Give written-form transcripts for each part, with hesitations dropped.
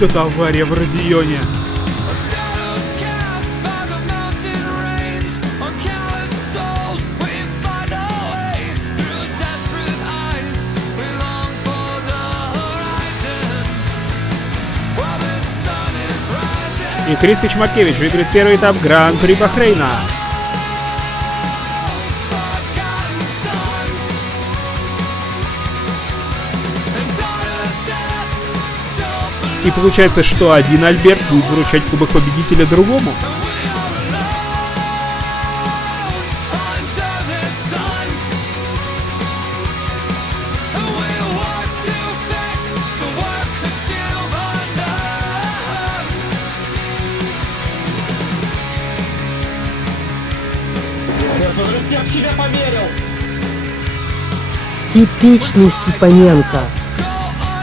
Вот это авария в Родионе! И Крис Кочмакевич выиграет первый этап Гран-при Бахрейна. И получается, что один Альберт будет вручать кубок победителя другому. Я в себя поверил! Типичный Степаненко.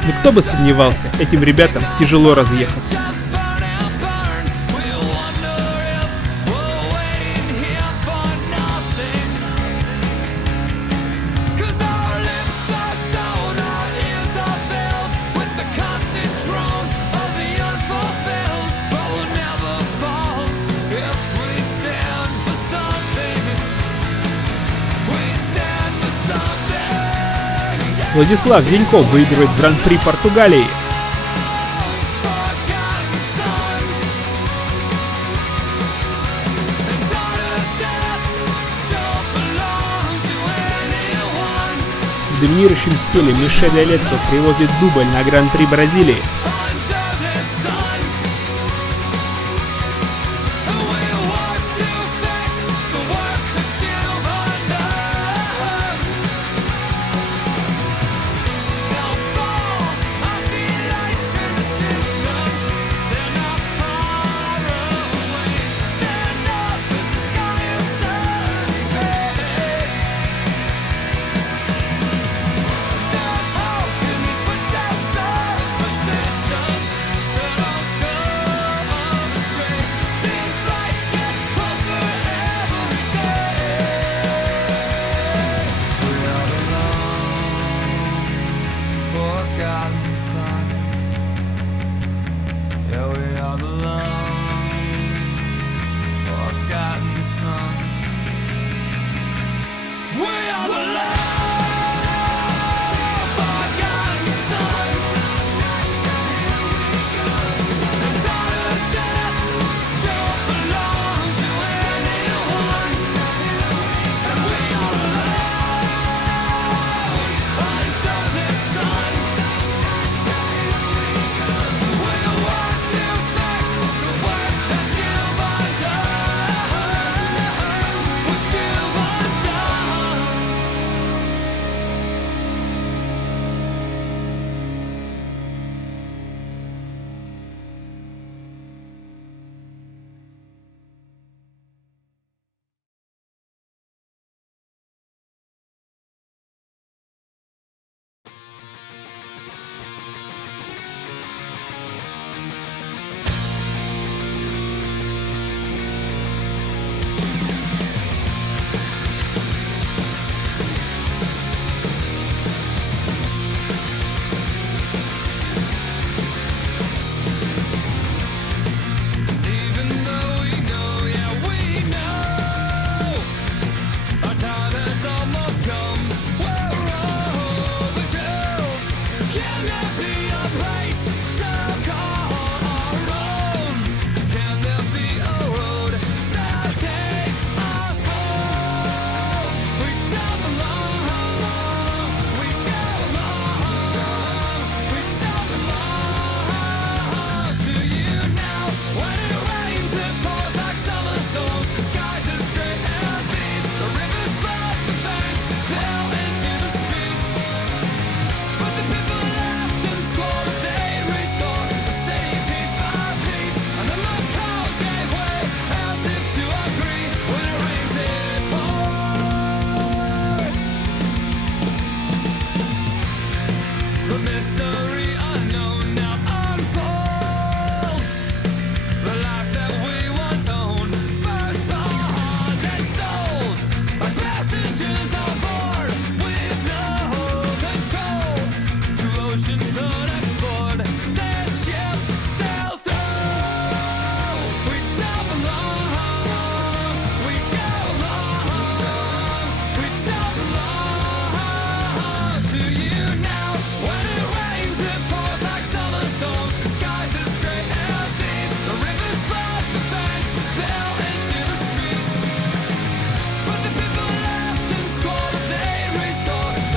Ну кто бы сомневался, этим ребятам тяжело разъехаться. Владислав Зиньков выигрывает Гран-при Португалии. В доминирующем стиле Мишель Алексо привозит дубль на Гран-при Бразилии.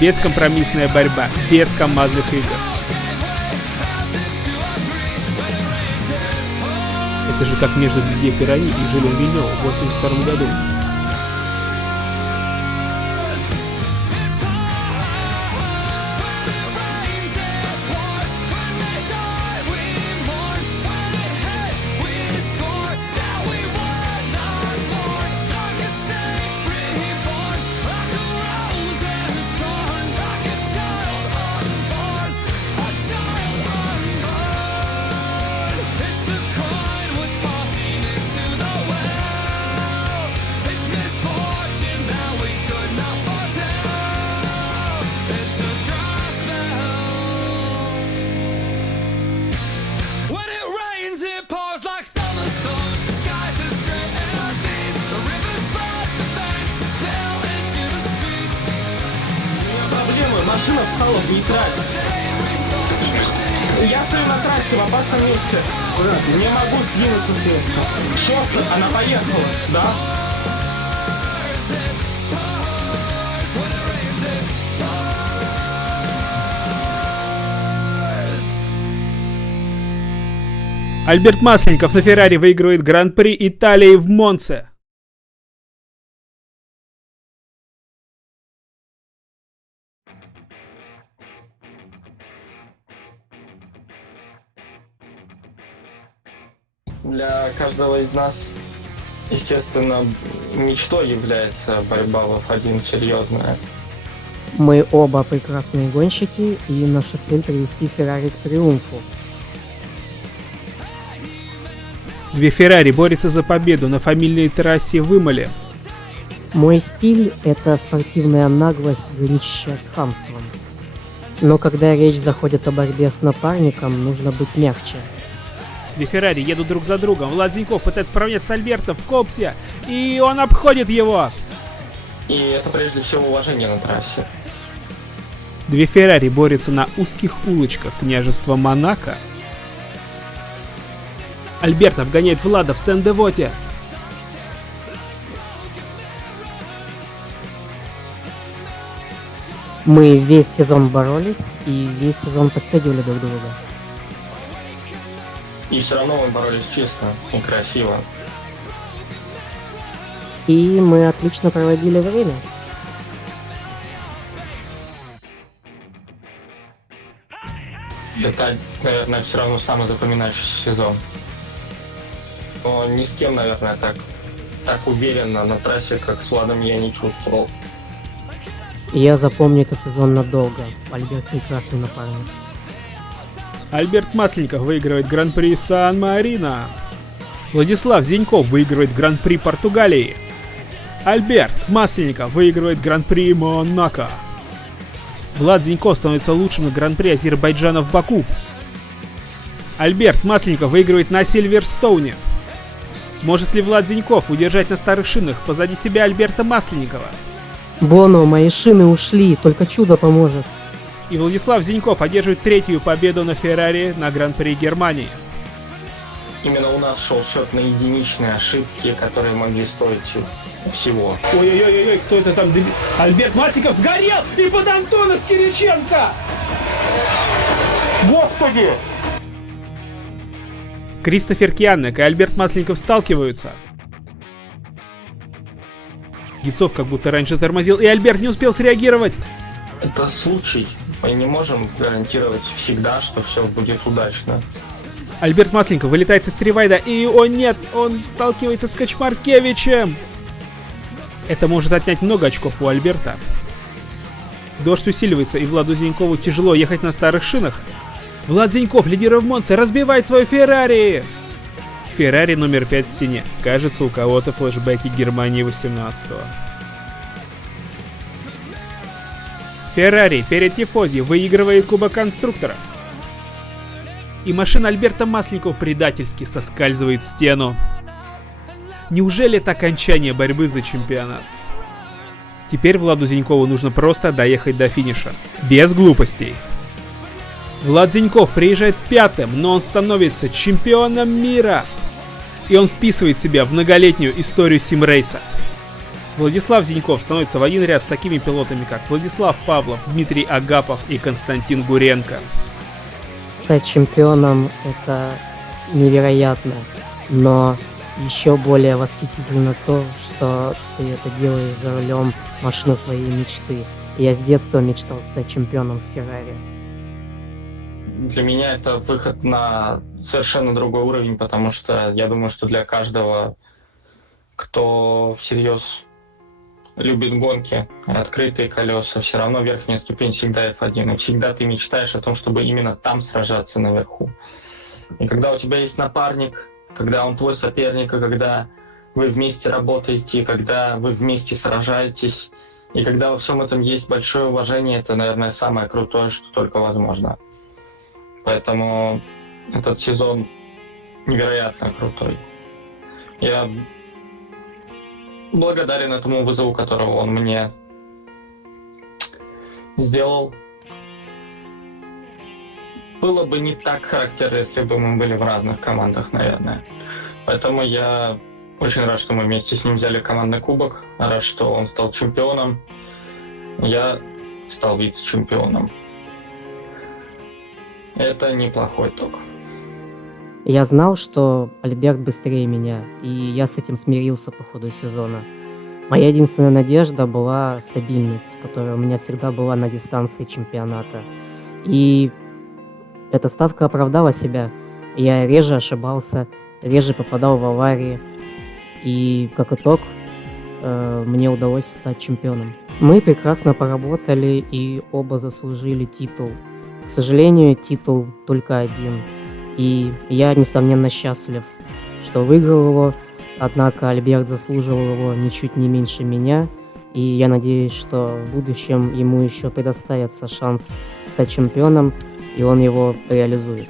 Бескомпромиссная борьба, без командных игр. Это же как между Дидье Пирани и Жилем Виньо в 1982 году. Машина встала в нейтраль. Я стою на трассе в опасном месте. Не могу сдвинуться с места. Шоста, она поехала, да? Альберт Масленников на Феррари выигрывает Гран-при Италии в Монце. Для каждого из нас, естественно, мечтой является борьба в F1 серьезная. Мы оба прекрасные гонщики, и наша цель привести Феррари к триумфу. Две Феррари борются за победу на фамильной трассе в Имоле. Мой стиль — это спортивная наглость, граничащая с хамством. Но когда речь заходит о борьбе с напарником, нужно быть мягче. Две Феррари едут друг за другом. Влад Зиньков пытается сравняться с Альбертом в Копсе, и он обходит его. И это прежде всего уважение на трассе. Две Феррари борются на узких улочках княжества Монако. Альберт обгоняет Влада в Сен-Девоте. Мы весь сезон боролись и весь сезон подстегивали друг друга. И все равно мы боролись честно и красиво. И мы отлично проводили время. Это, наверное, все равно самый запоминающийся сезон. Но ни с кем, наверное, так уверенно на трассе, как с Владом, я не чувствовал. И я запомню этот сезон надолго. Альберт прекрасный напарник. Альберт Масленников выигрывает Гран-при Сан-Марино. Владислав Зиньков выигрывает Гран-при Португалии. Альберт Масленников выигрывает Гран-при Монако. Влад Зиньков становится лучшим на Гран-при Азербайджана в Баку. Альберт Масленников выигрывает на Сильверстоуне. Сможет ли Влад Зиньков удержать на старых шинах позади себя Альберта Масленникова? Боно, мои шины ушли, только чудо поможет. И Владислав Зиньков одерживает третью победу на Феррари на Гран-при Германии. Именно у нас шел счет на единичные ошибки, которые могли стоить всего. Ой-ой-ой, кто это там? Альберт Масленников сгорел и под Антона Скириченко! Господи! Кристофер Кианек и Альберт Масленников сталкиваются. Гицов как будто раньше тормозил, и Альберт не успел среагировать. Это случай. Мы не можем гарантировать всегда, что все будет удачно. Альберт Масленников вылетает из Тривайда, и он сталкивается с Качмаркевичем. Это может отнять много очков у Альберта. Дождь усиливается, и Владу Зинькову тяжело ехать на старых шинах. Влад Зиньков, лидируя в Монце, разбивает свою Феррари. Феррари номер 5 в стене. Кажется, у кого-то флешбеки Германии 18-го. Феррари перед Тифози выигрывает Кубок конструкторов. И машина Альберта Масленникова предательски соскальзывает в стену. Неужели это окончание борьбы за чемпионат? Теперь Владу Зинькову нужно просто доехать до финиша. Без глупостей. Влад Зиньков приезжает пятым, но он становится чемпионом мира. И он вписывает себя в многолетнюю историю симрейса. Владислав Зиньков становится в один ряд с такими пилотами, как Владислав Павлов, Дмитрий Агапов и Константин Гуренко. Стать чемпионом — это невероятно, но еще более восхитительно то, что ты это делаешь за рулем машины своей мечты. Я с детства мечтал стать чемпионом с Феррари. Для меня это выход на совершенно другой уровень, потому что я думаю, что для каждого, кто всерьез любит гонки, открытые колеса, все равно верхняя ступень всегда F1, и всегда ты мечтаешь о том, чтобы именно там сражаться наверху. И когда у тебя есть напарник, когда он твой соперник, и когда вы вместе работаете, когда вы вместе сражаетесь, и когда во всем этом есть большое уважение, это, наверное, самое крутое, что только возможно. Поэтому этот сезон невероятно крутой. Я благодарен этому вызову, которого он мне сделал. Было бы не так характерно, если бы мы были в разных командах, наверное. Поэтому я очень рад, что мы вместе с ним взяли командный кубок. Рад, что он стал чемпионом. Я стал вице-чемпионом. Это неплохой итог. Я знал, что Альберт быстрее меня, и я с этим смирился по ходу сезона. Моя единственная надежда была стабильность, которая у меня всегда была на дистанции чемпионата. И эта ставка оправдала себя. Я реже ошибался, реже попадал в аварии. И как итог, мне удалось стать чемпионом. Мы прекрасно поработали и оба заслужили титул. К сожалению, титул только один. И я, несомненно, счастлив, что выиграл его. Однако Альберт заслуживал его ничуть не меньше меня. И я надеюсь, что в будущем ему еще предоставится шанс стать чемпионом, и он его реализует.